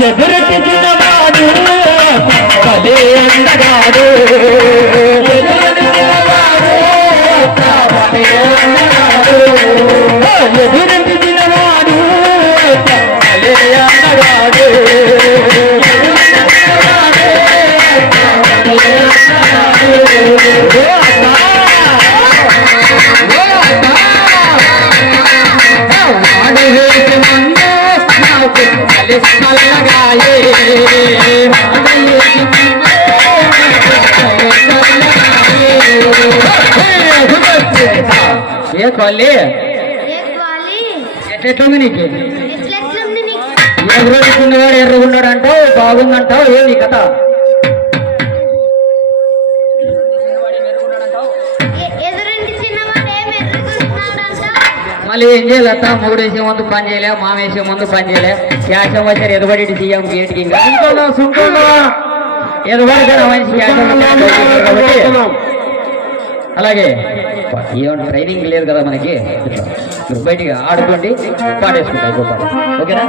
ఎదురుకి చిన్నవాడు భలే అందగాడు ఎదురుకి చిన్నవాడు భలే అందగాడు ఏ కాలి ఎట్లెట్లుంది నీకు ఎర్రగున్నవాడు ఎర్రగున్నాడు అంటావు బాగుందంటావు ఏ నీ కథ మళ్ళీ ఏం చేయాలత్తా మూడు వేసే ముందు పని చేయలే మామ వేసే ముందు పని చేయలే క్యాషం వచ్చారు ఎదుబడి సీఎం గేట్కి ఇంకా ఎదుబడి మంచి క్యాషం కాబట్టి అలాగే ఏమన్నా ట్రైనింగ్ లేదు కదా మనకి బయటికి ఆడుకోండి పాడేసుకుంటాం ఓకేనా.